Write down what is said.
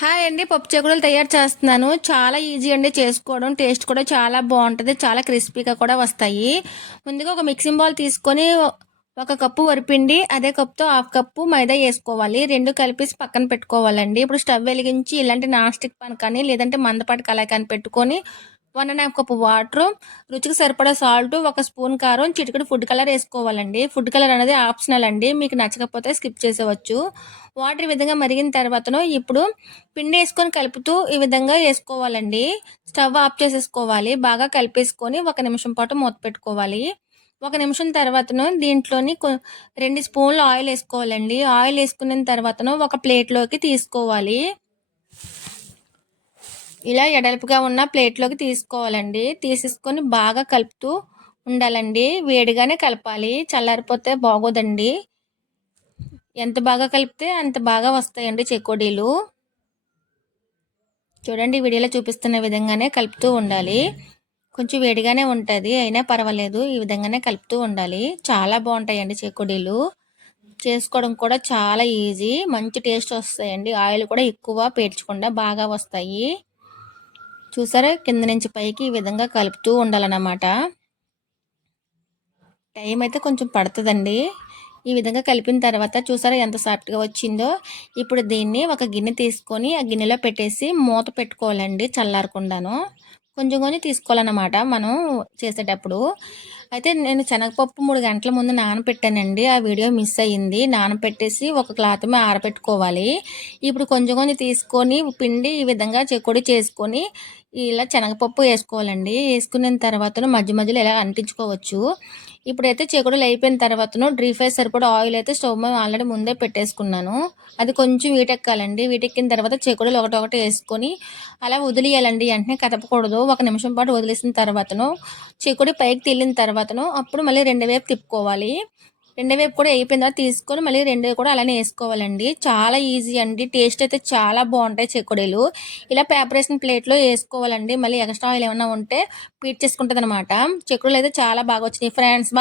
Hi అండి. పప్పు చెకుడులు తయారు చేస్తున్నాను. చాలా ఈజీ అండి చేసుకోవడం. టేస్ట్ కూడా చాలా బాగుంటుంది. చాలా క్రిస్పీగా కూడా వస్తాయి. ముందుగా ఒక మిక్సింగ్ బౌల్ తీసుకొని ఒక కప్పు వరిపిండి, అదే కప్తో హాఫ్ కప్పు మైదా వేసుకోవాలి. రెండు కలిపేసి పక్కన పెట్టుకోవాలండి. ఇప్పుడు స్టవ్ వెలిగించి ఇలాంటి నాన్ స్టిక్ పాన్ కానీ లేదంటే మందపాటి కళాయి కానీ పెట్టుకొని 1½ కప్పు వాటర్, రుచికి సరిపడా సాల్ట్, ఒక స్పూన్ కారం, చిటికెడు ఫుడ్ కలర్ వేసుకోవాలండి. ఫుడ్ కలర్ అనేది ఆప్షనల్ అండి, మీకు నచ్చకపోతే స్కిప్ చేసేవచ్చు. వాటర్ ఈ విధంగా మరిగిన తర్వాతను ఇప్పుడు పిండి వేసుకొని కలుపుతూ ఈ విధంగా వేసుకోవాలండి. స్టవ్ ఆఫ్ చేసేసుకోవాలి. బాగా కలిపేసుకొని 1 నిమిషం పాటు మూత పెట్టుకోవాలి. 1 నిమిషం తర్వాతను దీంట్లోని 2 స్పూన్లు ఆయిల్ వేసుకోవాలండి. ఆయిల్ వేసుకున్న తర్వాతను ఒక ప్లేట్లోకి తీసుకోవాలి. ఇలా ఎడల్పుగా ఉన్న ప్లేట్లోకి తీసుకోవాలండి. తీసేసుకొని బాగా కలుపుతూ ఉండాలండి. వేడిగానే కలపాలి, చల్లారిపోతే బాగోదండి. ఎంత బాగా కలిపితే అంత బాగా వస్తాయండి చెకోడీలు. చూడండి, వీడియోలో చూపిస్తున్న విధంగానే కలుపుతూ ఉండాలి. కొంచెం వేడిగానే ఉంటుంది, అయినా పర్వాలేదు, ఈ విధంగానే కలుపుతూ ఉండాలి. చాలా బాగుంటాయండి చెకోడీలు. చేసుకోవడం కూడా చాలా ఈజీ, మంచి టేస్ట్ వస్తాయండి. ఆయిల్ కూడా ఎక్కువ పీల్చకుండా బాగా వస్తాయి. చూసారా, కింద నుంచి పైకి ఈ విధంగా కలుపుతూ ఉండాలన్నమాట. టైం అయితే కొంచెం పడుతుందండి. ఈ విధంగా కలిపిన తర్వాత చూసారా ఎంత సాఫ్ట్గా వచ్చిందో. ఇప్పుడు దీన్ని ఒక గిన్నె తీసుకొని ఆ గిన్నెలో పెట్టేసి మూత పెట్టుకోవాలండి, చల్లారకుండాను. కొంచెం కొంచెం తీసుకోవాలన్నమాట మనం చేసేటప్పుడు. అయితే నేను శనగపప్పు 3 గంటల ముందు నానపెట్టానండి. ఆ వీడియో మిస్ అయ్యింది. నానపెట్టేసి ఒక క్లాత్ మీద ఆరబెట్టుకోవాలి. ఇప్పుడు కొంచెం కొంచెం తీసుకొని పిండి ఈ విధంగా చెకోడి చేసుకొని ఇలా శనగపప్పు వేసుకోవాలండి. వేసుకున్న తర్వాత మధ్య మధ్యలో ఇలా అంటించుకోవచ్చు. ఇప్పుడైతే చెకుడులు అయిపోయిన తర్వాతను డీప్ ఫ్రై సరిపడా ఆయిల్ అయితే స్టవ్ మీద ఆల్రెడీ ముందే పెట్టేసుకున్నాను. అది కొంచెం వీటెక్కాలండి. వీటెక్కిన తర్వాత చెకుడులు ఒకటొకటి వేసుకొని అలా వదిలేయాలండి. వెంటనే కదపకూడదు. 1 నిమిషం పాటు వదిలేసిన తర్వాతను చెకుడి పైకి తేలిన తర్వాతను అప్పుడు మళ్ళీ రెండు వైపు తిప్పుకోవాలి. రెండో వైపు కూడా అయిపోయిన తర్వాత తీసుకొని మళ్ళీ రెండో కూడా అలానే వేసుకోవాలండి. చాలా ఈజీ అండి. టేస్ట్ అయితే చాలా బాగుంటాయి చెకోడీలు. ఇలా పేపర్ వేసిన ప్లేట్లో వేసుకోవాలండి. మళ్ళీ ఎక్స్ట్రా ఆయిల్ ఏమైనా ఉంటే పీట్ చేసుకుంటుంది అనమాట. చెకోడీలు అయితే చాలా బాగా వచ్చినాయి ఫ్రెండ్స్.